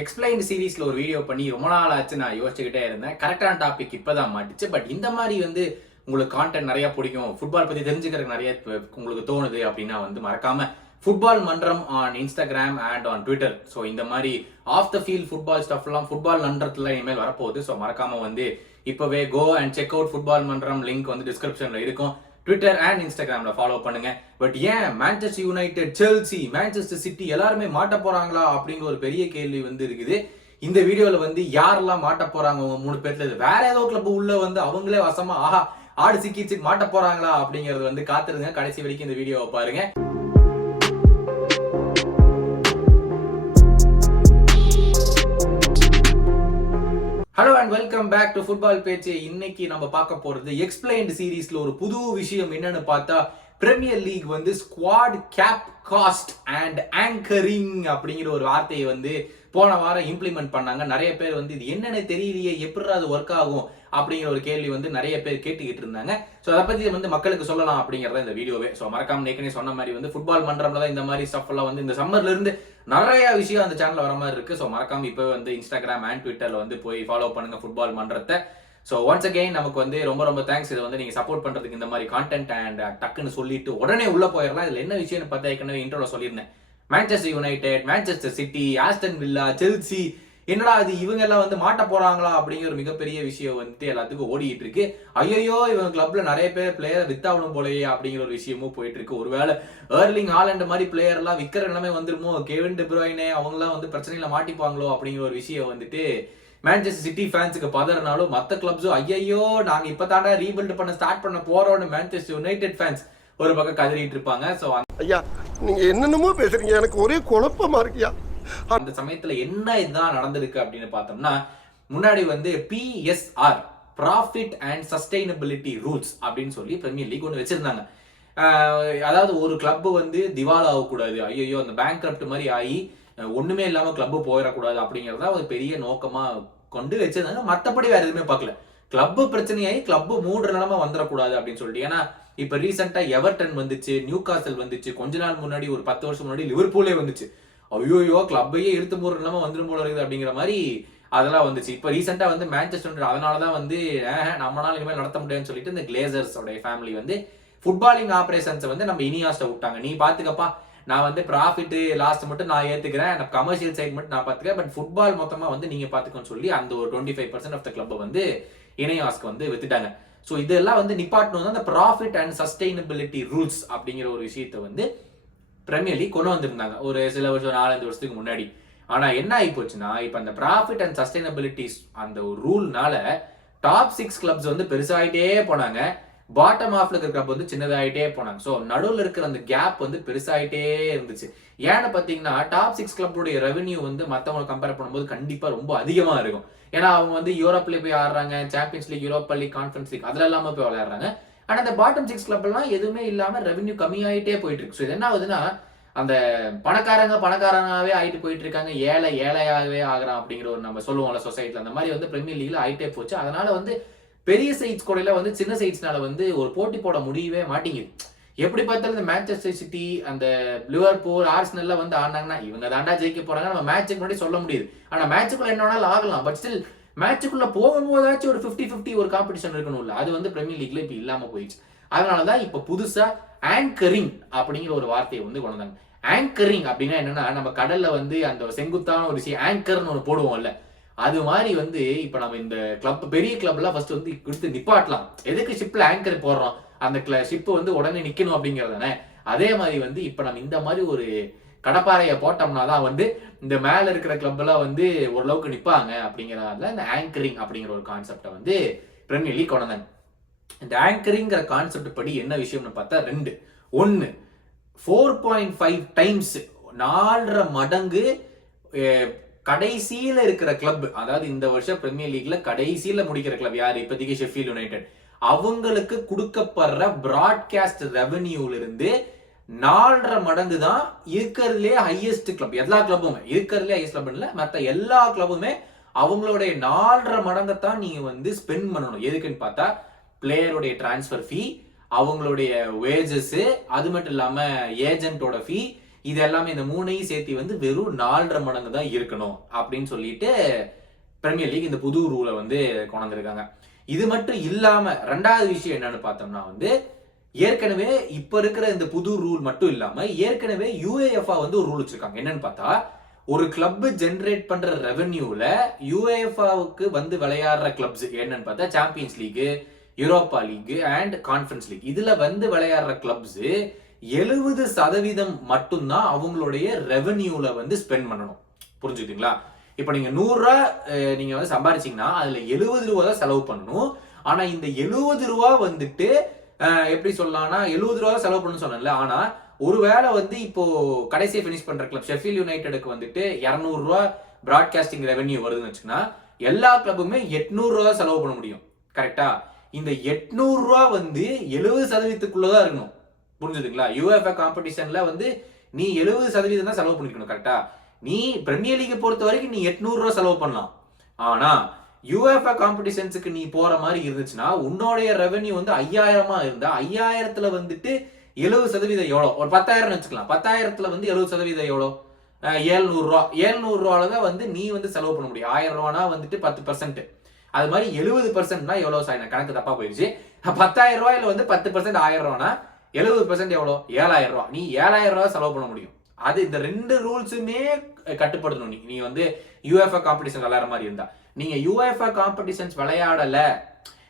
Explain சீரீஸ்ல ஒரு video பண்ணி ரொம்ப நாள் ஆச்சு நான் யோசிச்சுக்கிட்டே இருந்தேன். கரெக்டான டாபிக் இப்பதான் மாட்டுச்சு. பட் இந்த மாதிரி உங்களுக்கு கான்டென்ட் நிறைய பிடிக்கும், ஃபுட்பால் பத்தி தெரிஞ்சுக்கிறதுக்கு நிறைய உங்களுக்கு தோணுது அப்படின்னா மறக்காம ஃபுட்பால் மன்றம் on Instagram and on Twitter. So இந்த மாதிரி off the field football stuff எல்லாம் ஃபுட்பால் மன்றத்துல இனிமேல் வரப்போகுது. ஸோ மறக்காம இப்பவே go and check out football மன்றம் லிங்க் டிஸ்கிரிப்ஷன்ல இருக்கும். ட்விட்டர் அண்ட் இன்ஸ்டாகிராம்ல ஃபாலோ பண்ணுங்க. பட் ஏன் Manchester United, Chelsea, Manchester City எல்லாருமே மாட்ட போறாங்களா அப்படிங்கிற ஒரு பெரிய கேள்வி இருக்குது. இந்த வீடியோல யாரெல்லாம் மாட்ட போறாங்க, உங்க 3 பேர்ல வேற ஏதோ கிளப் உள்ள அவங்களே வசமா ஆஹா ஆடு சிக்கிச்சு மாட்ட போறாங்களா அப்படிங்கறது காத்துருங்க. கடைசி வரைக்கும் இந்த வீடியோவை பாருங்க. Hello and welcome back to football பேச்சு. இன்னைக்கு நம்ம பார்க்க போறது எக்ஸ்பிளைன்டு சீரீஸ்ல ஒரு புது விஷயம் என்னன்னு பார்த்தா, premier league squad cap cost and anchoring அப்படிங்கிற ஒரு வார்த்தையை போன வாரம் இம்ப்ளிமெண்ட் பண்ணாங்க. நிறைய பேர் இது என்னன்னு தெரியலையே, எப்படி அது ஒர்க் ஆகும் அப்படிங்கிற ஒரு கேள்வி நிறைய பேர் கேட்டுக்கிட்டு இருந்தாங்க. ஸோ அதை பத்தி மக்களுக்கு சொல்லலாம் அப்படிங்கறத இந்த வீடியோவே. ஸோ மறக்காம ஏற்கனவே சொன்ன மாதிரி ஃபுட்பால் மன்றம்ல தான் இந்த மாதிரி ஸ்டஃப் எல்லாம் இந்த சம்மர்ல இருந்து நிறைய விஷயம் அந்த சேனல் வர மாதிரி இருக்கு. ஸோ மறக்காம இப்போ இன்ஸ்டாகிராம் அண்ட் ட்விட்டர்ல போய் ஃபாலோ பண்ணுங்க ஃபுட்பால் மன்றத்தை. ஸோ ஒன்ஸ் அகெயின் நமக்கு ரொம்ப ரொம்ப தேங்க்ஸ். இதை நீங்க சப்போர்ட் பண்றதுக்கு இந்த மாதிரி கான்டென்ட் அண்ட் டக்குன்னு சொல்லிட்டு உடனே உள்ள போயிடலாம். இதுல என்ன விஷயம்னு பார்த்தா ஏற்கனவே இன்ட்ரோல சொல்லியிருந்தேன். Manchester United, Manchester city, Aston villa, Chelsea, என்னடா இது இவங்க எல்லாம் மாட்ட போறாங்களா அப்படிங்கிற ஒரு மிகப்பெரிய விஷயம் எல்லாத்துக்கும் ஓடிட்டு இருக்கு. ஐயோ இவங்க கிளப்ல நிறைய பேர் பிளேயர் வித்தாகணும் போலயே அப்படிங்கிற ஒரு விஷயமும் போயிட்டு இருக்கு. ஒருவேளை ஏர்லிங் ஹாலண்ட் மாதிரி பிளேயர் எல்லாம் விக்கிற நிலைமை வந்துருமோ, கெவின் டி புரைனே அவங்க எல்லாம் பிரச்சனையில மாட்டிப்பாங்களோ அப்படிங்கிற ஒரு விஷயம் மான்செஸ்டர் சிட்டி ஃபேன்ஸுக்கு பதறனாலும் மத்த கிளப்ஸும் ஐயோ நாங்க இப்பதாண்டா ரீபில்ட் பண்ண ஸ்டார்ட் பண்ண போறோம்னு மான்செஸ்டர் யுனைடெட் ஃபேன்ஸ் ஒரு பக்கம் கதறிட்டு இருப்பாங்க. சோ ஐயா நீங்க என்னென்னமோ பேசுறீங்க, எனக்கு ஒரே குழப்பமா இருக்கியா. அந்த சமயத்துல என்ன இதுதான் நடந்திருக்கு அப்படின்னு பார்த்தோம்னா, முன்னாடி PSR profit and sustainability rules அப்படின்னு சொல்லி பிரீமியர் லீக் ஒன்று வச்சிருந்தாங்க. அதாவது ஒரு கிளப் திவால் ஆகக்கூடாது, ஐயோ அந்த பேங்க்ரப்ட் மாதிரி ஆகி ஒண்ணுமே இல்லாம கிளப் போயிடக்கூடாது அப்படிங்கறத ஒரு பெரிய நோக்கமா கொண்டு வச்சிருந்தாங்க. மத்தபடி வேற எதுவுமே பார்க்கல. கிளப் பிரச்சனையாகி கிளப் மூடுற நிலைமை வந்துடக்கூடாது அப்படின்னு சொல்லிட்டு. ஏன்னா இப்ப ரீசெண்டா எவர்டன் வந்துச்சு, நியூ காசல் வந்துச்சு, கொஞ்ச நாள் முன்னாடி ஒரு 10 வருஷம் முன்னாடி லிவர்பூலே வந்துச்சு. ஐயோ கிளப்பையே இழுத்து போற நிலைமை வந்துடும் போல இருக்குது அப்படிங்கிற மாதிரி அதெல்லாம் வந்துச்சு. இப்ப ரீசெண்டா மான்செஸ்டர் அதனாலதான் நம்மளால இனிமேல் நடத்த முடியாதுன்னு சொல்லிட்டு இந்த கிளேசர்ஸ் ஃபேமிலி ஃபுட்பாலிங் ஆபரேஷன்ஸ் நம்ம இனியாஸ்ட விட்டாங்க. நீ பாத்துக்கப்பா, நான் ப்ராஃபிட் லாஸ்ட் மட்டும் நான் ஏத்துக்கிறேன், கமர்ஷியல் சைட் மட்டும் நான் பாத்துக்கிறேன், பட் ஃபுட்பால் மொத்தமா நீங்க பாத்துக்கன்னு சொல்லி அந்த ஒரு 25% ஆஃப் த கிளப் இனியாஸ்க்கு வித்துட்டாங்க. ஸோ இதெல்லாம் நிப்பாட்டணும் அந்த ப்ராஃபிட் அண்ட் சஸ்டைனபிலிட்டி ரூல்ஸ் அப்படிங்கிற ஒரு விஷயத்தை பிரீமியர் லீக் கொண்டு வந்திருந்தாங்க ஒரு சில வருஷம் 4-5 வருஷத்துக்கு முன்னாடி. ஆனா என்ன ஆகி போச்சுன்னா, இப்ப அந்த ப்ராஃபிட் அண்ட் சஸ்டைனபிலிட்டி அந்த ஒரு ரூல்னால டாப் 6 கிளப்ஸ் பெருசாயிட்டே போனாங்க, பாட்டம் ஆஃப்ல இருக்கிற கிளப் சின்னதாயிட்டே போனாங்க. ஸோ நடுவில் இருக்கிற அந்த கேப் பெருசாயிட்டே இருந்துச்சு. ஏன்னு பாத்தீங்கன்னா டாப் 6 கிளப்புடைய ரெவன்யூ மற்றவங்களை கம்பேர் பண்ணும்போது கண்டிப்பா ரொம்ப அதிகமா இருக்கும். ஏன்னா அவங்க யூரோப்ல போய் ஆடுறாங்க, champions league, Europa league, conference league அதுல இல்லாம போய் விளையாடுறாங்க. ஆனா அந்த பாட்டம் 6 கிளப் எல்லாம் எதுவுமே இல்லாம ரெவன்யூ கம்மியாயிட்டே போயிட்டு இருக்கு. ஸோ இது என்ன ஆகுதுன்னா, அந்த பணக்காரனாவே ஆயிட்டு போயிட்டு இருக்காங்க, ஏழையாகவே ஆகிறான் அப்படிங்கிற ஒரு நம்ம சொல்லுவோம்ல சொசைட்டில. அந்த மாதிரி பிரீமியர் லீக்ல ஆயிட்டே போச்சு. அதனால பெரிய சைட்ஸ் கூட சின்ன சைட்ஸ்னால ஒரு போட்டி போட முடியவே மாட்டேங்குது. எப்படி பார்த்தாலும் இந்த மான்செஸ்டர் சிட்டி, அந்த லிவர்பூல், ஆர்சனல்ல ஆடினாங்கன்னா இவங்க தாண்டா ஜெயிக்க போறாங்க நம்ம மேட்சுக்கு முன்னாடி சொல்ல முடியுது. ஆனா மேட்சுக்குள்ள என்ன வேணாலும் ஆகலாம். பட் ஸ்டில் மேட்சுக்குள்ள போகும்போதாச்சும் ஒரு 50-50 ஒரு காம்படிஷன் இருக்கணும்ல. அது பிரீமியர் லீக்ல இப்ப இல்லாம போயிடுச்சு. அதனாலதான் இப்ப புதுசா ஆங்கரிங் அப்படிங்கிற ஒரு வார்த்தையை கொண்டு வந்தாங்க. ஆங்கரிங் அப்படின்னா என்னன்னா, நம்ம கடல்ல அந்த செங்குத்தான ஒரு விஷயம் ஆங்கர்னு ஒண்ணு போடுவோம்ல, அது மாதிரி இப்ப நம்ம இந்த கிளப் பெரிய கிளப் எல்லாம் ஃபர்ஸ்ட் கொடுத்து நிப்பாட்டலாம். எதுக்கு ஷிப்ல ஆங்கர் போடுறோம், அந்த ஷிப் உடனே நிக்கணும் அப்படிங்கறதானே. அதே மாதிரி இப்ப நம்ம இந்த மாதிரி ஒரு கடப்பாறைய போட்டோம்னா தான் இந்த மேல இருக்கிற கிளப் எல்லாம் ஓரளவுக்கு நிப்பாங்க அப்படிங்கறதால இந்த ஆங்கரிங் அப்படிங்கிற ஒரு கான்செப்டை பிரீமியர் லீக் கொண்டு வந்தாங்க. இந்த ஆங்கரிங்கிற கான்செப்ட் படி என்ன விஷயம்னு பார்த்தா 2. 1 4.5 டைம்ஸ் 4.5 மடங்கு கடைசியில இருக்கிற கிளப், அதாவது இந்த வருஷம் பிரீமியர் லீக்ல கடைசியில முடிக்கிற கிளப் யாரு, இப்போதைக்கு ஷெஃபீல்ட் யுனைடெட், அவங்களுக்கு கொடுக்கப்படுற பிராட்காஸ்ட் ரெவென்யூல இருந்து 4.5 மடங்கு தான் இருக்கிறதுலே ஹையஸ்ட் கிளப். எல்லா கிளப்புமே இருக்கிறதுலே ஹையஸ்ட் கிளப் இல்ல, மற்ற எல்லா கிளப்புமே அவங்களுடைய 4.5 மடங்கத்தான் நீங்க ஸ்பெண்ட் பண்ணணும். எதுக்குன்னு பார்த்தா பிளேயருடைய டிரான்ஸ்பர் ஃபீ, அவங்களுடைய வேஜஸ், அது மட்டும் இல்லாம ஏஜென்ட்டோட ஃபீ, இது எல்லாமே இந்த மூணையும் சேர்த்து வந்து வெறும் 4.5 மடங்கு தான் இருக்கணும் அப்படின்னு சொல்லிட்டு பிரீமியர் லீக் இந்த புது ரூலை வந்து கொண்டு வந்திருக்காங்க. இது மட்டும் இல்லாம ரெண்டாவது விஷயம் என்னன்னு பார்த்தோம்னா வந்து ஏற்கனவே இப்ப இருக்கிற இந்த புது ரூல் மட்டும் இல்லாம ஏற்கனவே யுஏஎஃப்ஆ வந்து ஒரு ரூல் வச்சிருக்காங்க. என்னன்னு பார்த்தா ஒரு கிளப் ஜெனரேட் பண்ற ரெவென்யூல யுஏஎஃப்ஆவுக்கு வந்து விளையாடுற கிளப்ஸ் என்னன்னு பார்த்தா champions league, Europa league and conference league, இதுல வந்து விளையாடுற கிளப்ஸ் 70% மட்டும்தான் அவங்களுடைய ரெவென்யூல வந்து ஸ்பெண்ட் பண்ணணும். புரிஞ்சுக்கிட்டீங்களா? இப்ப நீங்க 100 ரூபாய் நீங்க வந்து சம்பாதிச்சீங்கன்னா அதுல 70 ரூபாய் தான் செலவு பண்ணணும். ஆனா இந்த 70 ரூபாய் வந்துட்டு எப்படி சொல்லலாம்னா 70 ரூபாய் செலவு பண்ணணும்னு சொன்னேன்ல. ஆனா ஒருவேளை வந்து இப்போ கடைசியை பினிஷ் பண்ற கிளப் ஷெஃபீல்ட் யுனைடெடுக்கு வந்துட்டு 200 ரூபாய் பிராட்காஸ்டிங் ரெவென்யூ வருதுன்னு வச்சுக்கோன்னா எல்லா கிளப்புமே 800 ரூபாய் செலவு பண்ண முடியும். கரெக்டா? இந்த 800 ரூபாய் வந்து 70%க்குள்ளதான் இருக்கணும். புரிஞ்சுதுங்களா? யுஎஃப்ஏ காம்படிஷன்ல வந்து நீ 70% தான் செலவு பண்ணிக்கணும். கரெக்டா? நீ பிரீமியர் லீக் பொறுத்த வரைக்கும் நீ 800 ரூபாய் செலவு பண்ணலாம். ஆனா யுஎஃப்ஏ காம்படிஷன்ஸுக்கு நீ போற மாதிரி இருந்துச்சுன்னா உன்னோடைய ரெவென்யூ வந்து 5000 இருந்தா 5000த்துல வந்துட்டு 70% எவ்வளோ? ஒரு 10,000 வச்சுக்கலாம். 10,000த்துல வந்து 70% எவ்வளோ? 700 ரூபா. 700 ரூபால தான் வந்து நீ வந்து செலவு பண்ண முடியும். 1000 ரூபானா வந்துட்டு 10%. அது மாதிரி 70%னா எவ்வளவு சார்? கணக்கு தப்பா போயிடுச்சு. 10,000 ரூபாயில வந்து 10% 1000 ரூபானா 70% எவ்வளோ? 7,000 ரூபாய். நீ 7,000 ரூபாய் செலவு பண்ண முடியும். அது இந்த 2 ரூல்ஸுமே கட்டுப்படுத்தணும். நீ வந்து யுஎஃப்ஏ காம்படிஷன் விளையாடுற மாதிரி இருந்தா. நீங்க யுஎஃப்ஏ காம்படிஷன்ஸ் விளையாடல,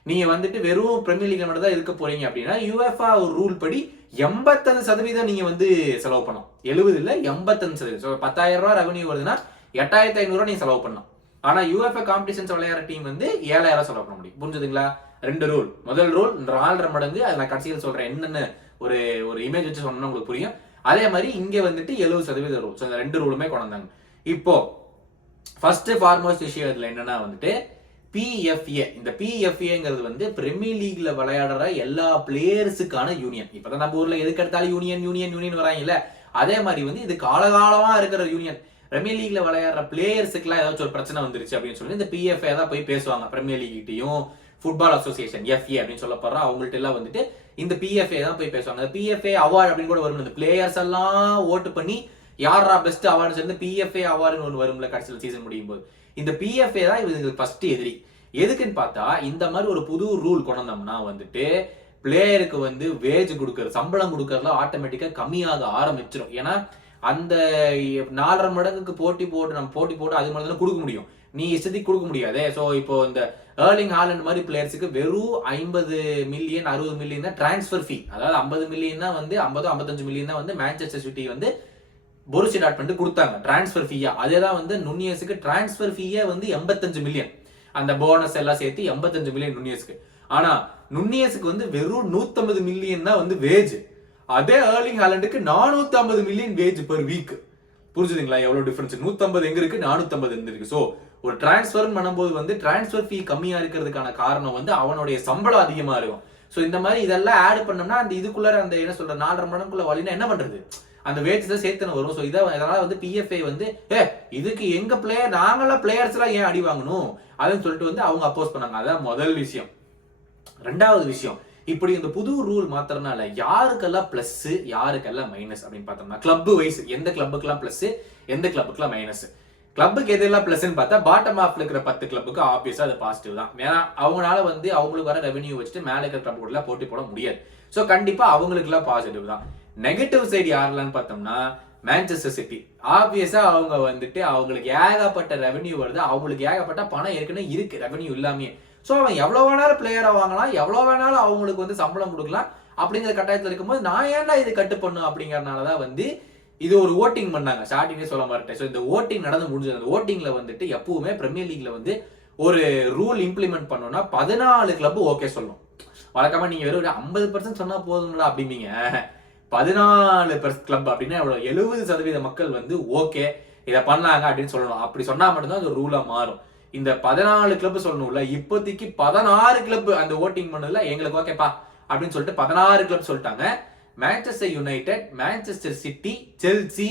நீங்க வந்துட்டு வெறும் பிரீமியர் லீக்ல மட்டும் தான் இருக்க போறீங்க அப்படின்னா யுஎஃப்ஏ ஒரு ரூல் படி 85% நீங்க வந்து செலவு பண்ணணும். 70 இல்ல 85%. ஸோ 10,000 ரூபாய் ரெவன்யூ வருதுன்னா 8,500 ரூபாய் நீங்க செலவு பண்ணலாம். ஆனா யுஎஃப்ஏ காம்படிஷன்ஸ் விளையாடுற டீம் வந்து 7,000 செலவு பண்ண முடியும். புரிஞ்சுதுங்களா? 2 ரூல். முதல் ரூல் 4.5 மடங்கு. அதை நான் கடைசியில் சொல்றேன் என்னன்னு ஒரு இமேஜ் வச்சு சொன்னா உங்களுக்கு புரியும். அதே மாதிரி இங்க வந்துட்டு 70% ரூல். இந்த 2 ரூலுமே கொண்டு வந்தாங்க. இப்போ ஃபர்ஸ்ட் ஃபார்மோஸ்ட் விஷயம் இதுல என்னன்னா வந்துட்டு பிஎஃப்ஏ. இந்த பிஎஃப்ஏங்கிறது வந்து பிரீமியர் லீக்ல விளையாடுற எல்லா பிளேயர்ஸுக்கான யூனியன். இப்பதான் நம்ம ஊர்ல எதுக்கு எடுத்தாலும் யூனியன் வராங்கல்ல, அதே மாதிரி வந்து இது காலகாலமா இருக்கிற யூனியன். பிரீமியர் லீக்ல விளையாடுற பிளேயர்ஸுக்குலாம் ஏதாச்சும் ஒரு பிரச்சனை வந்துருச்சு அப்படின்னு சொல்லி இந்த பிஎஃப்ஏ தான் போய் பேசுவாங்க. பிரீமியர் லீக் கிட்டையும் ஃபுட்பால் அசோசியேஷன் எஃப்ஏ அப்படின்னு சொல்லப்படுற அவங்கள்ட்ட எல்லாம் வந்துட்டு இந்த பிஎஃப்ஏ தான் போய் பேசுவாங்க. இந்த பிஎஃப்ஏ அவார்டு அப்படின்னு கூட வரும். இந்த பிளேயர்ஸ் எல்லாம் ஓட்டு பண்ணி யாரா பெஸ்ட் அவார்டு சொல்லி பிஎஃப்ஏ அவார்டுன்னு ஒன்று வரும்ல கடைசியில் சீசன் முடியும் போது. இந்த பிஎஃப்ஏ தான் இவங்களுக்கு ஃபர்ஸ்ட் எதிரி. எதுக்குன்னு பார்த்தா இந்த மாதிரி ஒரு புது ரூல் கொண்டு வந்தோம்னா வந்துட்டு பிளேயருக்கு வந்து வேஜ் கொடுக்கறது, சம்பளம் கொடுக்கறதுல ஆட்டோமேட்டிக்கா கம்மியாக ஆரம்பிச்சிடும். ஏன்னா அந்த 4.5 மடங்குக்கு போட்டி போட்டு அது மாதிரி தான் கொடுக்க முடியும். நீ இஷ்டத்துக்கு கொடுக்க முடியாது. ஸோ இப்போ இந்த ஏர்லிங் ஹாலண்ட் மாதிரி பிளேயர்ஸுக்கு வெறும் 50 மில்லியன் 60 மில்லியன் தான் டிரான்ஸ்பர் ஃபீ. அதாவது 50 மில்லியன் தான் வந்து 55 மில்லியன் தான் வந்து மான்செஸ்டர் சிட்டி வந்து போருசியா டார்ட்மண்ட் கொடுத்தாங்க டிரான்ஸ்பர் ஃபீயா. அதே தான் வந்து நுனியஸுக்கு டிரான்ஸ்பர் ஃபீயே வந்து 85 மில்லியன். அந்த போனஸ் எல்லாம் சேர்த்து 85 மில்லியன் நுனியஸுக்கு. ஆனா நுனியஸுக்கு வந்து வெறும் 150 மில்லியன் தான் வந்து வேஜ். அதே ஏர்லிங் ஹாலண்டுக்கு 450 மில்லியன் வேஜ் பெர் வீக். புரிஞ்சுதுங்களா எவ்வளவு டிஃபரன்ஸ்? 150 எங்க இருக்கு, 450 எங்க இருக்கு. சோ ஒரு டிரான்ஸ்பர் பண்ணும்போது வந்து டிரான்ஸ்பர் ஃபீ கம்மியா இருக்கிறதுக்கான காரணம் வந்து அவனுடைய சம்பளம் அதிகமா இருக்கும். சோ இந்த மாதிரி இதெல்லாம் ஆட் பண்ணோம்னா அந்த இதுக்குள்ள அந்த என்ன சொல்ற 4.5 மடங்குள்ள வழினா என்ன பண்றது? அந்த வேஜ் தான் சேர்த்துன வரும். ஸோ இதனால வந்து பிஎஃப்ஏ வந்து இதுக்கு எங்க பிளேயர் நாங்களாம் பிளேயர்ஸ் எல்லாம் ஏன் அடி வாங்கணும் அதுன்னு சொல்லிட்டு வந்து அவங்க அப்போஸ் பண்ணாங்க. அதான் முதல் விஷயம். ரெண்டாவது விஷயம், இப்படி இந்த புது ரூல் மாத்திரனால யாருக்கெல்லாம் பிளஸ் யாருக்கெல்லாம் மைனஸ் அப்படின்னு பார்த்தோம்னா கிளப் வைஸ் எந்த கிளப்புக்கெல்லாம் பிளஸ் எந்த கிளப்புக்கெல்லாம் மைனஸ். கிளப்புக்கு எதெல்லாம் பிளஸ்ன்னு பார்த்தா பாட்டம் ஆஃப்ல இருக்கிற 10 கிளப்புக்கு ஆப்வியஸா அது பாசிட்டிவ் தான். ஏன்னா அவங்களால வந்து அவங்களுக்கு வர ரெவென்யூ வச்சுட்டு மேல இருக்கிற கிளப் கூட போட்டி போட முடியாது. ஸோ கண்டிப்பா அவங்களுக்கு எல்லாம் பாசிட்டிவ் தான். நெகட்டிவ் சைடு யாரெல்லாம் பார்த்தோம்னா மான்செஸ்டர் சிட்டி. ஆப்வியஸா அவங்க வந்துட்டு அவங்களுக்கு ஏகப்பட்ட ரெவென்யூ வருது, அவங்களுக்கு ஏகப்பட்ட பணம் ஏற்கனவே இருக்கு ரெவென்யூ இல்லாமே. ஸோ அவன் எவ்வளவு வேணாலும் பிளேயரா வாங்கலாம், எவ்வளவு வேணாலும் அவங்களுக்கு வந்து சம்பளம் கொடுக்கலாம் அப்படிங்கிற கட்டாயத்தில் இருக்கும்போது நான் ஏன்டா இது கட்டு பண்ணும் அப்படிங்கறதுனாலதான் வந்து இது ஒரு ஓட்டிங் பண்ணாங்க. ஸ்டார்டிங்கே சொல்ல மாட்டேன். ஸோ இந்த ஓட்டிங் நடந்து முடிஞ்சது. அந்த ஓட்டிங்ல வந்துட்டு எப்பவுமே பிரீமியர் லீக்ல வந்து ஒரு ரூல் இம்ப்ளிமெண்ட் பண்ணோம்னா 14 கிளப் ஓகே சொல்லும். வழக்கமா நீங்க வெறும் 50% சொன்னா போதுங்களா அப்படிம்பீங்க. 14 கிளப் அப்படின்னா 70% மக்கள் வந்து ஓகே இதை பண்ணாங்க அப்படின்னு சொல்லணும். அப்படி சொன்னா மட்டும்தான் அது ரூலா மாறும். இந்த 14 கிளப் சொல்லணும்ல, இப்போதைக்கு 16 கிளப் அந்த ஓட்டிங் பண்ணதுல எங்களுக்கு ஓகேப்பா அப்படின்னு சொல்லிட்டு 16 கிளப் சொல்லிட்டாங்க. Manchester United, Manchester city, Chelsea,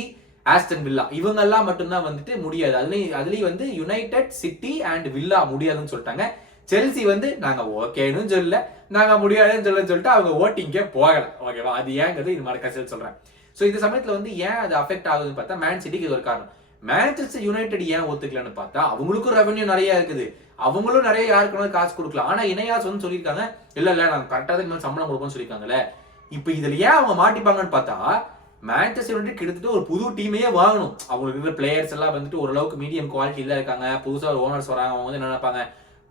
Aston villa இவங்க எல்லாம் மட்டும்தான் வந்துட்டு முடியாது. அதுலயும் வந்து யுனைடெட், சிட்டி அண்ட் வில்லா முடியாதுன்னு சொல்லிட்டாங்க. செல்சி வந்து நாங்க ஓகேன்னு சொல்லல, நாங்க முடியாதுன்னு சொல்லிட்டு அவங்க ஓட்டிங்கே போகல. ஓகேவா? அது ஏங்கிறது இது மாதிரி கடைசியில் சொல்றேன். ஸோ இந்த சமயத்துல வந்து ஏன் அது அஃபெக்ட் ஆகுதுன்னு பார்த்தா மேன் சிட்டிக்கு இது ஒரு காரணம். மான்செஸ்டர் யுனைடெட் ஏன் ஒத்துக்கலன்னு பார்த்தா அவங்களுக்கும் ரெவன்யூ நிறைய இருக்குது, அவங்களும் நிறைய யாருக்குனாலும் காசு கொடுக்கலாம். ஆனா இணையாஸ் வந்து சொல்லியிருக்காங்க இல்ல நாங்க கரெக்டா தான் இந்த சம்பளம் கொடுப்போம்னு சொல்லியிருக்காங்கல்ல. இப்ப இதுல ஏன் அவங்க மாட்டிப்பாங்கன்னு பார்த்தா மான்செஸ்டர் யுனைடெட் கிட்டத்தட்ட ஒரு புது டீமையே வாங்கணும். அவங்களுக்கு இருக்கிற பிளேயர்ஸ் எல்லாம் வந்துட்டு ஓரளவுக்கு மீடியம் குவாலிட்டியில இருக்காங்க. புதுசா ஒரு ஓனர்ஸ் வராங்க, அவங்க வந்து என்ன நினைப்பாங்க,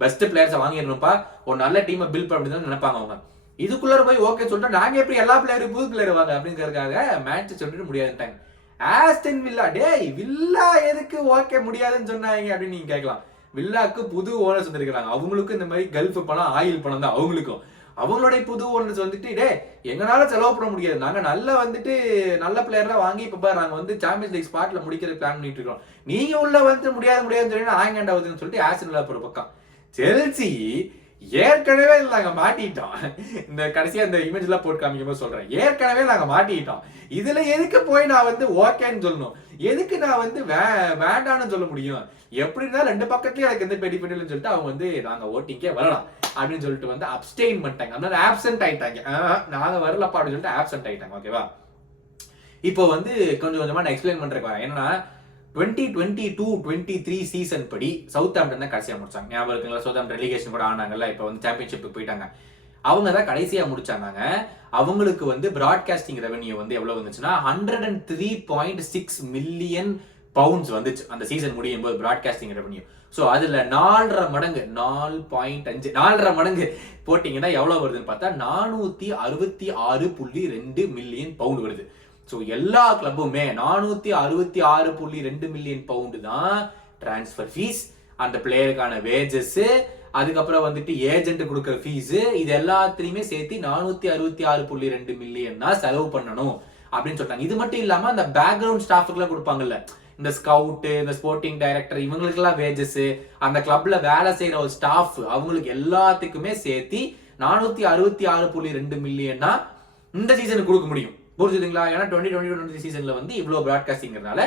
பெஸ்ட் பிளேயர்ஸை வாங்கிடணும்ப்பா, ஒரு நல்ல டீமை பில்ட் பண்ணி நினைப்பாங்க அவங்க. இதுக்குள்ள போய் ஓகே சொல்லிட்டு நாங்க எப்படி எல்லா பிளேயரும் புது பிளேயர் வாங்க அப்படிங்கிறதுக்காக மான்செஸ்டர் யுனைடெட் முடியாதுட்டாங்க. ஆஸ்டன் வில்லா, டேய் வில்லா எதுக்கு ஓகே முடியாதுன்னு சொன்னாங்க அப்படின்னு நீங்க கேட்கலாம். வில்லாக்கு புது ஓனர்ஸ் வந்துருக்காங்க, அவங்களுக்கும் இந்த மாதிரி கல்ஃப் பணம் ஆயில் பணம் தான் அவங்களுக்கும். அவங்களுடைய புது ஓனர்ஸ் வந்துட்டு டே எங்களால செலவு பண்ண முடியாது, நாங்க நல்ல வந்துட்டு நல்ல பிளேயர்லாம் வாங்கி இப்ப நாங்க வந்து சாம்பியன்ஸ் லீக் ஸ்பாட்ல முடிக்கிறது பிளான் பண்ணிட்டு இருக்கோம், நீங்க உள்ள வந்து முடியாதுன்னு சொல்லி ஆங்கண்ட் ஆகுதுன்னு சொல்லிட்டு ஆஸ்டன் வில்லா ஒரு பக்கம். செல்சி ஏற்கனவே நாங்க மாட்டிட்டோம். இந்த கடைசியா இந்த இமேஜ் எல்லாம் போட்டு காமிக்கும் போது சொல்றேன், ஏற்கனவே நாங்க மாட்டிட்டோம். இதுல எதுக்கு போய் நான் வந்து ஓகேன்னு சொல்லணும், எதுக்கு நான் வந்து வேண்டான்னு சொல்ல முடியும், எப்படின்னா ரெண்டு பக்கத்துலயும் எனக்கு எந்த பெனிஃபிட் இல்லைன்னு சொல்லிட்டு அவங்க வந்து நாங்க ஓட்டிங்கே வரலாம் அப்படின்னு சொல்லிட்டு வந்து அப்ஸ்டெயின் பண்ணிட்டாங்க, அதனால ஆப்சென்ட் ஆயிட்டாங்க. நாங்க வரலப்பா அப்படின்னு சொல்லிட்டு ஆப்சென்ட் ஆயிட்டாங்க. ஓகேவா, இப்போ வந்து கொஞ்சம் கொஞ்சமா நான் எக்ஸ்பிளைன் பண்றேன். என்னன்னா 2022-23 சீசன் படி சவுத் ஆம்டன் தான் கடைசியா முடிச்சாங்க. ஞாபகம் இருக்குங்களா, சவுத் ஆம்டன் ரெலிகேஷன் கூட ஆனாங்கல்ல, இப்போ வந்து சாம்பியன்ஷிப்புக்கு போயிட்டாங்க. அவங்க தான் கடைசியா முடிச்சாங்க. அவங்களுக்கு வந்து பிராட்காஸ்டிங் ரெவென்யூ வந்து எவ்வளவு வந்துச்சுன்னா 103.6 மில்லியன் பவுண்ட்ஸ் வந்துச்சு அந்த சீசன் முடியும் போது பிராட்காஸ்டிங் ரெவென்யூ. ஸோ அதுல 4.5 மடங்கு 4.5 மடங்கு போட்டீங்கன்னா எவ்வளவு வருதுன்னு பார்த்தா 466.2 மில்லியன் பவுண்ட் வருது. ஸோ எல்லா கிளப்புமே 466.2 மில்லியன் பவுண்டு தான் டிரான்ஸ்பர் ஃபீஸ், அந்த பிளேயருக்கான வேஜஸ், அதுக்கப்புறம் வந்துட்டு ஏஜென்ட் கொடுக்குற ஃபீஸ், இது எல்லாத்தையுமே சேர்த்து 466.2 மில்லியன் தான் செலவு பண்ணணும் அப்படின்னு சொல்றாங்க. இது மட்டும் இல்லாம அந்த பேக்ரவுண்ட் ஸ்டாஃபுக்குலாம் கொடுப்பாங்கல்ல, இந்த ஸ்கவுட், இந்த ஸ்போர்ட்டிங் டைரக்டர், இவங்களுக்கெல்லாம் வேஜஸ், அந்த கிளப்ல வேலை செய்யற ஒரு ஸ்டாஃப், அவங்களுக்கு எல்லாத்துக்குமே சேர்த்து 466.2 மில்லியன் தான் இந்த சீசனுக்கு கொடுக்க முடியும். புரிஞ்சுதுங்களா? ஏன்னா 2020 சீசன்ல வந்து இவ்வளவு பிராட்காஸ்டிங்கிறதுனால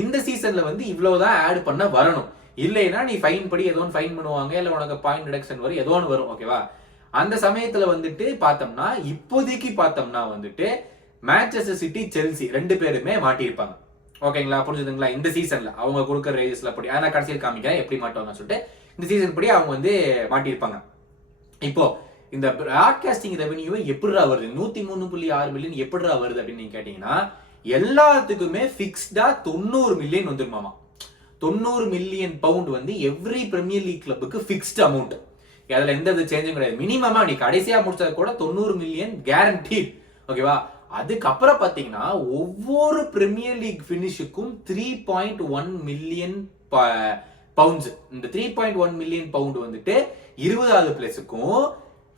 இந்த சீசன்ல வந்து இவ்வளவுதான் ஆட் பண்ண வரணும். இல்லைன்னா நீ ஃபைன் படி ஏதோ ஃபைன் பண்ணுவாங்க, இல்ல உனக்கு பாயிண்ட் டிடக்ஷன் வரும், ஏதோ ஒன்று வரும். ஓகேவா, அந்த சமயத்துல வந்துட்டு பார்த்தோம்னா இப்போதைக்கு பார்த்தோம்னா வந்துட்டு மான்செஸ்டர் சிட்டி, செல்சி ரெண்டு பேருமே மாட்டியிருப்பாங்க. ஓகேங்களா, புரிஞ்சுதுங்களா? இந்த சீசன்ல அவங்க கொடுக்குற ரேஜஸ்ல படி, ஆனா கடைசியில் காமிக்கிறேன் எப்படி மாட்டுவாங்கன்னு சொல்லிட்டு. இந்த சீசன் படி அவங்க வந்து மாட்டியிருப்பாங்க. இப்போ இந்த பிராட்காஸ்டிங் ரெவென்யூ எப்படிடா வருது, 103.6 மில்லியன் எப்படிடா வருது அப்படின்னு நீங்க கேட்டீங்கன்னா, எல்லாத்துக்குமே பிக்ஸ்டா 90 மில்லியன் வந்துருமாமா. 90 மில்லியன் பவுண்ட் வந்து எவ்ரி பிரீமியர் லீக் கிளப்புக்கு பிக்ஸ்ட் அமௌண்ட். அதுல எந்த சேஞ்சும் கிடையாது. மினிமமா நீ கடைசியா முடிச்சது கூட 90 மில்லியன் கேரண்டீட். ஓகேவா, அதுக்கப்புறம் பாத்தீங்கன்னா ஒவ்வொரு பிரீமியர் லீக் பினிஷுக்கும் 3.1 மில்லியன் பவுண்ட்ஸ். இந்த 3.1 மில்லியன் பவுண்ட் வந்துட்டு 20வது பிளேஸுக்கும்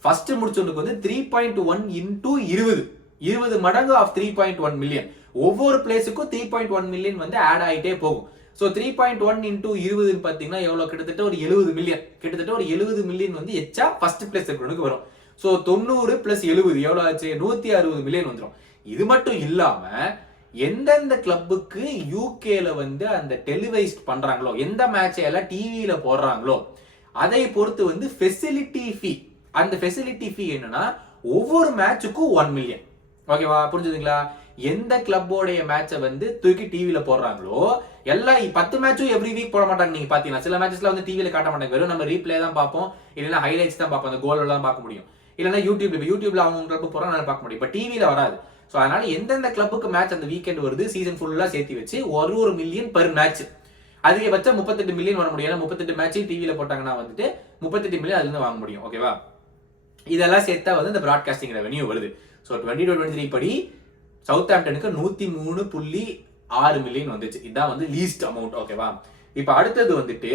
ஃபர்ஸ்ட் முடிச்சவனுக்கு வந்து 3.1 into 20 மடங்கு ஆஃப் 3.1 மில்லியன். ஒவ்வொரு பிளேஸுக்கும் 3.1 மில்லியன் வந்து ஆட் ஆகிட்டே போகும். ஸோ 3.1 into 20 பார்த்தீங்கன்னா எவ்வளோ, கிட்டத்தட்ட ஒரு 70 மில்லியன். கிட்டத்தட்ட ஒரு 70 மில்லியன் வந்து எச்சா ஃபர்ஸ்ட் பிளேஸ் இருக்கிறவனுக்கு வரும். ஸோ 90 + 70 எவ்வளோ ஆச்சு, 160 மில்லியன் வந்துடும். இது மட்டும் இல்லாம எந்தெந்த கிளப்புக்கு யூகேல வந்து அந்த டெலிவைஸ்ட் பண்றாங்களோ, எந்த மேட்சை எல்லாம் டிவியில போடுறாங்களோ அதை பொறுத்து வந்து ஃபெசிலிட்டி ஃபீ. அந்த ஃபெசிலிட்டி ஃபீ என்னன்னா ஒவ்வொரு மேட்சுக்கும் 1 மில்லியன். ஓகேவா, புரிஞ்சுதுங்களா? எந்த கிளப்போடைய மேட்சை வந்து தூக்கி டிவியில போடுறாங்களோ, எல்லா 10 மேட்சும் எவ்ரி வீக் போட மாட்டாங்க. நீங்க பாத்தீங்கன்னா சில மேட்சஸ்ல வந்து டிவியில காட்ட மாட்டாங்க, வெறும் நம்ம ரீப்ளே தான் பார்ப்போம், இல்லைன்னா ஹைலைட்ஸ் தான் பார்ப்போம், அந்த கோல் எல்லாம் பார்க்க முடியும், இல்லைன்னா யூடியூப்ல அவங்க கிளப் போறாங்க பார்க்க முடியும். இப்போ டிவியில வராது. ஸோ அதனால எந்தெந்த கிளப்புக்கு மேட்ச் அந்த வீக்கெண்ட் வருது சீசன் ஃபுல்லா சேர்த்து வச்சு 1 மில்லியன் பர் மேட்ச். அதிகபட்சம் 38 மில்லியன் வர முடியும். 38 மேட்ச் டிவியில போட்டாங்கன்னா வந்துட்டு 38 மில்லியன் அதுல இருந்து வாங்க முடியும். ஓகேவா, இதெல்லாம் சேர்த்தா வந்து இந்த பிராட்காஸ்டிங் ரெவென்யூ வருது. ஸோ 2023 படி சவுத் ஆம்டனுக்கு 103.6 மில்லியன் வந்துச்சு. இதுதான் வந்து லீஸ்ட் அமௌண்ட். ஓகேவா, இப்போ அடுத்தது வந்துட்டு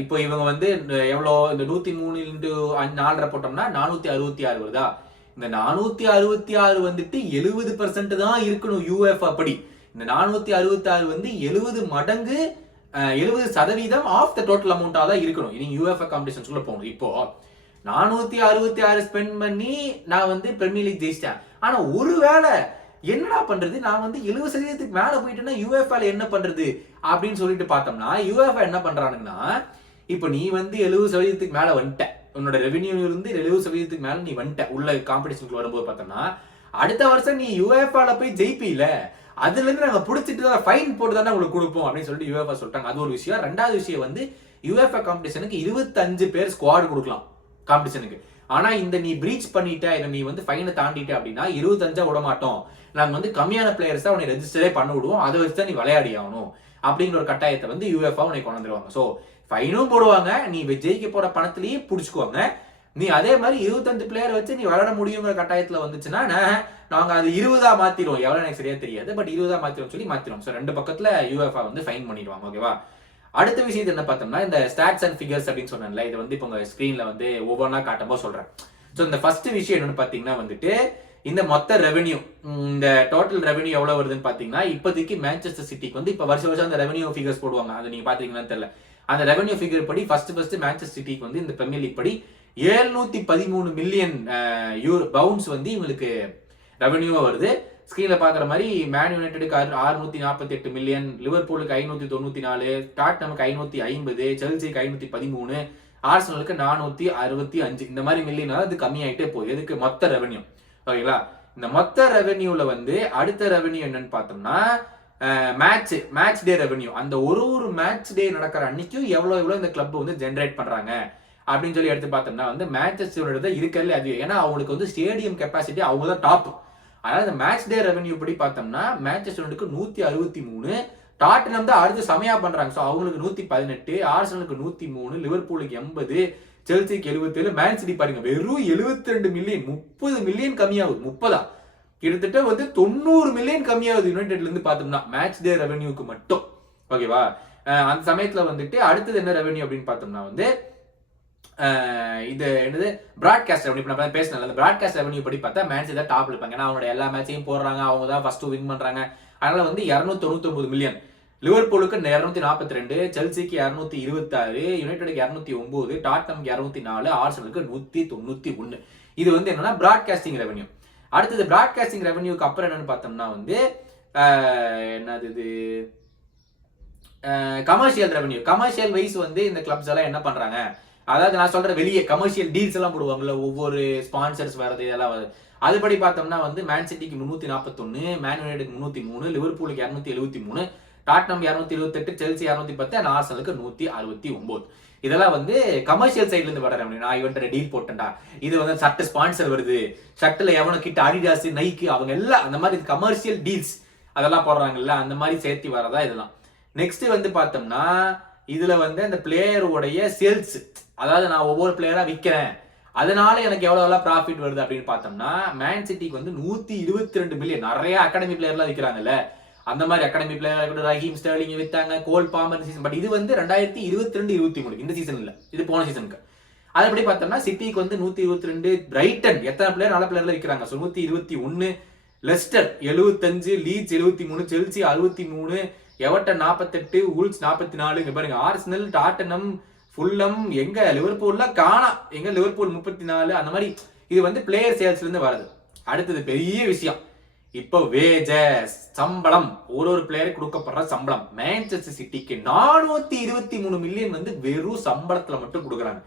இப்போ இவங்க வந்து எவ்வளோ, இந்த 103 into 4 போட்டோம்னா 466 வருதா. இந்த 466 வந்துட்டு 70% தான் இருக்கணும் யூஎஃப்ஏ படி. இந்த 466 வந்து 70 மடங்கு 70% ஆஃப் த டோட்டல் அமௌண்டா தான் இருக்கணும். இனி யூஎஃப்ஏ காம்படிஷன்ஸ்குள்ள போகணும். இப்போ 466 ஸ்பெண்ட் பண்ணி நான் வந்து பிரீமியர் லீக் ஜெயிச்சிட்டேன். ஆனா ஒருவேளை என்னடா பண்றது, நான் வந்து 70% மேல போயிட்டேன்னா யூஎஃப்ஏல என்ன பண்றது அப்படின்னு சொல்லிட்டு பார்த்தோம்னா, யூஎஃப்ஏ என்ன பண்றானுங்கன்னா, இப்போ நீ வந்து 70% மேல வந்துட்ட, உன்னோட ரெவென்யூ இருந்து 70% மேல நீ வந்துட்ட உள்ள காம்படிஷனுக்கு வரும்போது பார்த்தோம்னா, அடுத்த வருஷம் நீ யுஎஃபால போய் ஜெயிப்பீல, அதுல இருந்து நாங்க புடிச்சிட்டு ஃபைன் போட்டு தானே உங்களுக்கு கொடுப்போம் அப்படின்னு சொல்லிட்டு யுஎஃபா சொல்லிட்டாங்க. அது ஒரு விஷயம். ரெண்டாவது விஷயம் வந்து யுஎஃபா காம்படிஷனுக்கு 25 பேர் ஸ்குவாட் கொடுக்கலாம் காம்படிஷனுக்கு. ஆனா இந்த நீ பிரீச் பண்ணிட்ட, இதை நீ வந்து ஃபைனை தாண்டிட்ட அப்படின்னா 25 விட மாட்டோம், நாங்க வந்து கம்மியான பிளேயர்ஸ் தான் உன்னை ரெஜிஸ்டரே பண்ண விடுவோம், அதை வச்சு தான் நீ விளையாடி ஆகணும் அப்படிங்கிற ஒரு கட்டாயத்தை வந்து யுஎஃபா உன்னை கொண்டு வந்துருவாங்க. ஸோ ஃபைனும் போடுவாங்க, நீ ஜெயிக்க போற பணத்திலேயே பிடிச்சிக்குவாங்க. நீ அதே மாதிரி 25 பிளேயர் வச்சு நீ விளையாட முடியுங்கிற கட்டாயத்துல வந்துச்சுன்னா நாங்க அது 20 மாத்திடுவோம், எவ்வளவு எனக்கு சரியா தெரியாது, பட் 20 மாத்திரும் சொல்லி மாத்திரும். ஸோ ரெண்டு பக்கத்துல யுஎஃபா வந்து ஃபைன் பண்ணிடுவாங்க. ஓகேவா? அடுத்த விஷயத்தை என்ன பார்த்தோம்னா, இந்த ஸ்டாட்ஸ் அண்ட் ஃபிகர்ஸ் அப்படின்னு சொன்னேன்ல, இது வந்து இப்போ உங்க ஸ்கிரீன்ல வந்து ஒவ்வொன்றா காட்டும்போது சொல்றேன். ஸோ இந்த ஃபர்ஸ்ட் விஷயம் என்னன்னு பாத்தீங்கன்னா வந்துட்டு இந்த மொத்த ரெவென்யூ, இந்த டோட்டல் ரெவென்யூ எவ்வளவு வருதுன்னு பாத்தீங்கன்னா, இப்போதைக்கு மான்செஸ்டர் சிட்டிக்கு வந்து இப்ப வருஷம் அந்த ரெவென்யூ ஃபிகர்ஸ் போடுவாங்க, அதை நீங்க பாத்தீங்கன்னு தெரியல. அந்த ரெவென்யூ ஃபிகர் படி ஃபர்ஸ்ட் மான்செஸ்டர் சிட்டிக்கு வந்து இந்த பிரீமியர் லீக் படி 713 மில்லியன் பவுண்ட்ஸ் வந்து இவங்களுக்கு ரெவென்யூவா வருது. ஸ்கிரீன்ல பாக்குற மாதிரி மேன் யுனைடெடுக்கு 648 மில்லியன், லிவர்பூலுக்கு 594, டாட்னமுக்கு 550, செல்சிக்கு 513, ஆர்சனலுக்கு 465, இந்த மாதிரி மில்லியன் அது கம்மியாயிட்டே போகுது. எதுக்கு? மொத்த ரெவென்யூ. ஓகேங்களா? இந்த மொத்த ரெவென்யூல வந்து அடுத்த ரெவென்யூ என்னன்னு பார்த்தோம்னா மேட்ச் டே ரெவென்யூ. அந்த ஒரு மேட்ச் டே நடக்கிற அன்னைக்கும் எவ்வளவு இந்த கிளப் வந்து ஜென்ரேட் பண்றாங்க அப்படின்னு சொல்லி எடுத்து பார்த்தோம்னா வந்து மேன்செஸ்டரோட இருக்கிறதுல அது, ஏன்னா அவங்களுக்கு வந்து ஸ்டேடியம் கெப்பாசிட்டி அவங்க தான் டாப். அதனால இந்த மேட்ச் டே ரெவென்யூ படி பார்த்தோம்னா மேன்செஸ்டருக்கு 163, டாட்டனம் தான் அடுத்து செமையா பண்றாங்க. ஸோ அவங்களுக்கு 118, ஆர்சனலுக்கு 103, லிவர்பூலுக்கு 80, செல்சிக்கு 77, மேன் சிட்டி பாருங்க வெறும் 72 மில்லியன், 30 மில்லியன் கம்மியாகுது. 30 கிட்டத்தட்ட வந்து 90 மில்லியன் கம்மியாகுது யுனைடெட்ல இருந்து பார்த்தோம்னா மேட்ச் டே ரெவென்யூக்கு மட்டும். ஓகேவா? அந்த சமயத்துல வந்துட்டு அடுத்தது என்ன ரெவென்யூ அப்படின்னு பார்த்தோம்னா வந்து இது என்னது பிராட்காஸ்ட் ரெவென்யூ. இப்ப நான் பேசினேன், அந்த பிராட்காஸ்ட் ரெவென்யூ படி பார்த்தா மேட்ச் தான் டாப்ல இருப்பாங்க. ஏன்னா அவங்களோட எல்லா மேட்சையும் போடுறாங்க, அவங்க தான் ஃபர்ஸ்ட் வின் பண்றாங்க. அதனால வந்து 299 மில்லியன், லிவர்பூலுக்கு 242, செல்சிக்கு 226, யுனைடெடுக்கு 209, டாட்னமுக்கு 204, ஆர்சனலுக்கு 191. இது வந்து என்னன்னா பிராட்காஸ்டிங் ரெவென்யூ. அடுத்தது பிராட்காஸ்டிங் ரெவென்யூக்கு அப்புறம் என்னன்னு பார்த்தோம்னா வந்து என்னது இது கமர்ஷியல் ரெவென்யூ. கமர்ஷியல் வைஸ் வந்து இந்த கிளப்ஸ் எல்லாம் என்ன பண்றாங்க, அதாவது நான் சொல்ற வெளியே கமர்ஷியல் டீல்ஸ் எல்லாம் போடுவாங்கல்ல, ஒவ்வொரு ஸ்பான்சர்ஸ் வரது இதெல்லாம் வருது. அதுபடி பார்த்தோம்னா வந்து மேன் சிட்டிக்கு 341, மேன் யுனைடெட் 303, லிவர்பூலுக்கு 273, டாட்னம் 228, செல்சி 210, அண்ட் ஆர்சனலுக்கு 169. இதெல்லாம் வந்து கமர்ஷியல் சைட்ல இருந்து வர ரெவென்யூ. நான் இவன்ட்ட டீல் போட்டேன்டா, இது வந்து சட்ட ஸ்பான்சர் வருது, ஷர்ட்ல எவனோ கிட்ட அடிடாஸ், நைக்கு, அவங்க எல்லாம் அந்த மாதிரி கமர்ஷியல் டீல்ஸ் அதெல்லாம் போடுறாங்கல்ல, அந்த மாதிரி சேர்த்து வரதா இதெல்லாம். நெக்ஸ்ட் வந்து பார்த்தோம்னா இதுல வந்து அந்த பிளேயருடைய சேல்ஸ், அதாவது நான் ஒவ்வொரு பிளேயரா விற்கிறேன், அதனால எனக்கு எவ்வளவு ப்ராஃபிட் வருது அப்படின்னு பார்த்தோம்னா மேன் சிட்டிக்கு வந்து 122 மில்லியன். நிறைய அகாடமி பிளேயர்லாம் விற்கிறாங்கல்ல, அந்த மாதிரி அகாடமி பிளேயர் கூட ரஹீம் ஸ்டெர்லிங் வித்தாங்க, கோல் பாமர் சீசன். பட் இது வந்து 2022-23 இந்த சீசன் இல்ல, இது போன சீசனுக்கு. அதுபடி பார்த்தோம்னா சிட்டிக்கு வந்து 122, பிரைட்டன் எத்தனை பிளேயர் நல்ல பிளேயர்ல விற்கிறாங்க, 121, Leicester 75, Leeds 73, Chelsea 63, Everton 48, Wolves 44. இங்க பாருங்க ஆர்சனல், டாட்டனம், ஃபுல்லம், எங்க லிவர்பூல்ல காணா, எங்க லிவர்பூல் 34. அந்த மாதிரி இது வந்து பிளேயர் சேல்ஸ்ல இருந்து வருது. அடுத்தது பெரிய விஷயம், இப்போ வேஜஸ், சம்பளம், ஒரு பிளேயருக்கு கொடுக்கப்படுற சம்பளம். மான்செஸ்டர் சிட்டிக்கு 423 மில்லியன் வந்து வெறும் சம்பளத்துல மட்டும் கொடுக்குறாங்க.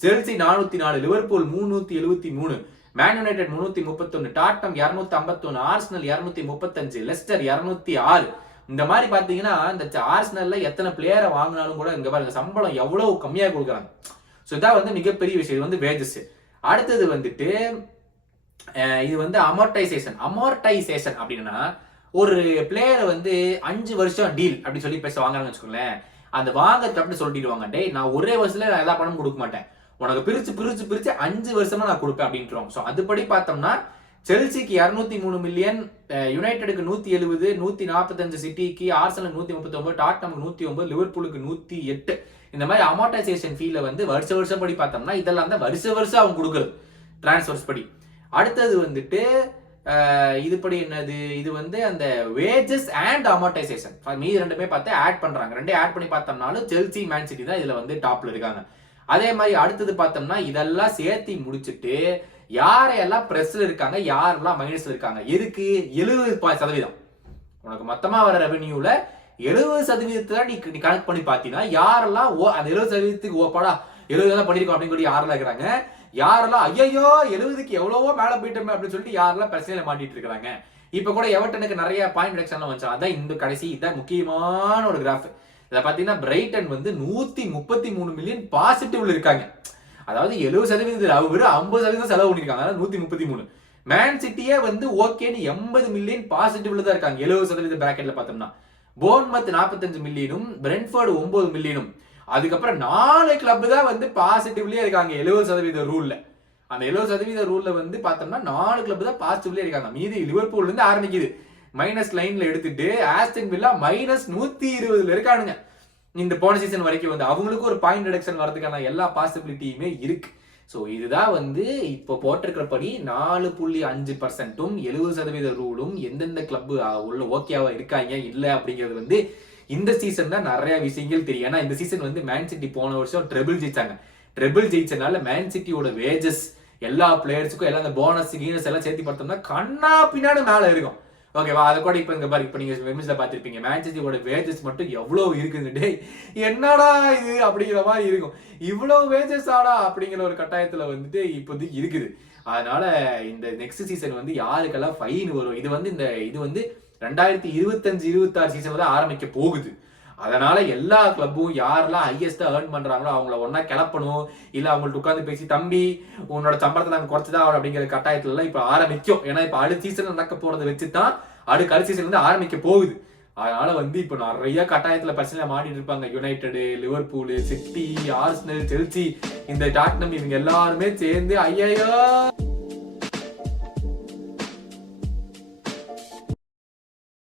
Chelsea 404, Liverpool 373, Man United 331, Tottenham 251, Arsenal 235, Leicester 206. இந்த மாதிரி பாத்தீங்கன்னா இந்த ஆர்சனல்ல எத்தனை பிளேயரை வாங்கினாலும் கூட இங்க பாருங்க சம்பளம் எவ்வளவு கம்மியா கொடுக்குறாங்க. ஸோ இதான் வந்து மிகப்பெரிய விஷயம், இது வந்து வேஜஸ். அடுத்தது வந்துட்டு இது வந்து அமார்டைசேஷன் அப்படின்னா ஒரு பிளேயரை வந்து 5 வருஷம் டீல் அப்படி சொல்லி பேச வாங்குறாங்கன்னு வச்சுக்கோங்களேன். அந்த வாங்கறதுக்கு அப்படி சொல்லிடுவாங்க, டேய் நான் ஒரே வருஷத்துல எல்லா பணமும் கொடுக்க மாட்டேன், உனக்கு பிரிச்சு 5 வருஷமா நான் கொடுப்பேன் அப்படின்றோம். ஸோ அதுபடி பார்த்தோம்னா செல்சிக்கு 203 மில்லியன், யுனைடெடுக்கு 170, 145 சிட்டிக்கு, ஆர்சனலுக்கு 139, டாட்னமுக்கு 109, லிவர்பூலுக்கு 108. இந்த மாதிரி அமார்டைசேஷன் ஃபீல வந்து வருஷம் படி பார்த்தோம்னா இதெல்லாம் தான் வருஷம் அவங்க கொடுக்குறது டிரான்ஸ்ஃபர்ஸ் படி. அடுத்தது வந்துட்டு இதுபடி என்னது, இது வந்து அந்த வேஜஸ் அண்ட் அமார்டைசேஷன் மீது ரெண்டுமே பார்த்து ஆட் பண்றாங்க. ரெண்டே ஆட் பண்ணி பார்த்தோம்னாலும் செல்சி, மேன் சிட்டி தான் இதுல வந்து டாப்ல இருக்காங்க. அதே மாதிரி அடுத்தது பார்த்தோம்னா இதெல்லாம் சேர்த்தி முடிச்சுட்டு யாரையெல்லாம் பிரெஸ்ல இருக்காங்க, யாரெல்லாம் மைனஸ்ல இருக்காங்க, எதுக்கு 70%. உனக்கு மொத்தமா வர ரெவென்யூல 70% நீ கனெக்ட் பண்ணி பாத்தீங்கன்னா யாரெல்லாம் அந்த 70%க்கு ஓப்பாடா 70 பண்ணிருக்கோம் அப்படின்னு சொல்லி யாரெல்லாம் இருக்கிறாங்க, யாரெல்லாம் ஐயோ 70க்கு எவ்வளவோ மேல போயிட்டோமே அப்படின்னு சொல்லிட்டு யாரெல்லாம் பிரச்சனையில மாட்டிட்டு இருக்காங்க. இப்ப கூட எவர்டனுக்கு நிறைய பாயிண்ட் ரிடக்ஷன்லாம் வந்துச்சு. அதான் இந்த கடைசி இதான் முக்கியமான ஒரு கிராஃப். இதை பாத்தீங்கன்னா பிரைட்டன் வந்து 133 மில்லியன் பாசிட்டிவ்ல இருக்காங்க. அதாவது 70% அவர் 50% செலவு பண்ணிருக்காங்க. அதாவது 133. மேன் சிட்டியே வந்து ஓகேன்னு 80 மில்லியன் பாசிட்டிவ்ல தான் இருக்காங்க 70% பிராக்கெட்ல பார்த்தோம்னா. போர்ன்மத் 45 மில்லியனும் பிரென்ட்ஃபோர்ட் 9 மில்லியனும். அதுக்கப்புறம் 4 கிளப் தான் வந்து பாசிட்டிவ்லயே இருக்காங்க 70% ரூல்ல. அந்த 70% ரூல்ல வந்து பார்த்தோம்னா 4 கிளப் தான் பாசிட்டிவ்லயே இருக்காங்க. மீதி லிவர்பூல்ல இருந்து ஆரம்பிக்குது. மைனஸ் லைன்ல எடுத்துட்டு ஆஸ்டன் வில்லா -120ல இருக்கானுங்க. இந்த போன சீசன் வரைக்கும் வந்து அவங்களுக்கு ஒரு பாயிண்ட் ரிடக்ஷன் வரதுக்கான எல்லா பாசிபிலிட்டியுமே இருக்கு. ஸோ இதுதான் வந்து இப்போ போட்டிருக்கிறபடி 4.5%ம் 70% ரூலும் எந்தெந்த கிளப் உள்ள ஓகேவா இருக்காங்க இல்லை அப்படிங்கிறது வந்து இந்த சீசன் தான் நிறைய விஷயங்கள் தெரியும். ஏன்னா இந்த சீசன் வந்து மேன் சிட்டி போன வருஷம் ட்ரெபிள் ஜெயிச்சாங்க. ட்ரெபிள் ஜெயிச்சனால மேன் சிட்டியோட வேஜஸ் எல்லா பிளேயர்ஸுக்கும் எல்லாம் அந்த போனஸ் கீனஸ் எல்லாம் சேர்த்து பார்த்தோம்னா கண்ணா பின்னாடி மேல இருக்கும். ஓகேவா? அதை கூட இப்ப இங்க பாரு, இப்ப நீங்க விமிஸ்ல பாத்திருப்பீங்க மேன்செஸ்டரோட வேஜஸ் மட்டும் எவ்வளவு இருக்குன்னு. என்னடா இது அப்படிங்கிற மாதிரி இருக்கும். இவ்வளவு வேஜஸ் ஆடா அப்படிங்கிற ஒரு கட்டாயத்துல வந்துட்டு இப்போதைக்கு இருக்குது. அதனால இந்த நெக்ஸ்ட் சீசன் வந்து யாருக்கெல்லாம் ஃபைன் வரும், இது வந்து 2025-26 சீசன்ல தான் ஆரம்பிக்க போகுது. அதனால எல்லா கிளப்பும் யாரெல்லாம் ஹையஸ்டா ஏர்ன் பண்றாங்களோ அவங்கள ஒன்னா கிளப்பணும். இல்ல அவங்கள்ட்ட உட்காந்து பேசி தம்பி உன்னோட சம்பளத்தை நாங்க குறைச்சுதான் ஆகணும் அப்படிங்கிற கட்டாயத்துல எல்லாம் இப்ப ஆரம்பிக்கும். ஏன்னா இப்ப அடுத்த சீசன் நடக்க போறதை வச்சுதான் அடுத்த சீசன் வந்து ஆரம்பிக்க போகுது. அதனால வந்து இப்ப நிறைய கட்டாயத்துல பிரச்சனை மாட்டிட்டு இருப்பாங்க. United, Liverpool, city, Arsenal, Chelsea, இந்த டாட்னம் இவங்க எல்லாருமே சேர்ந்து ஐயோ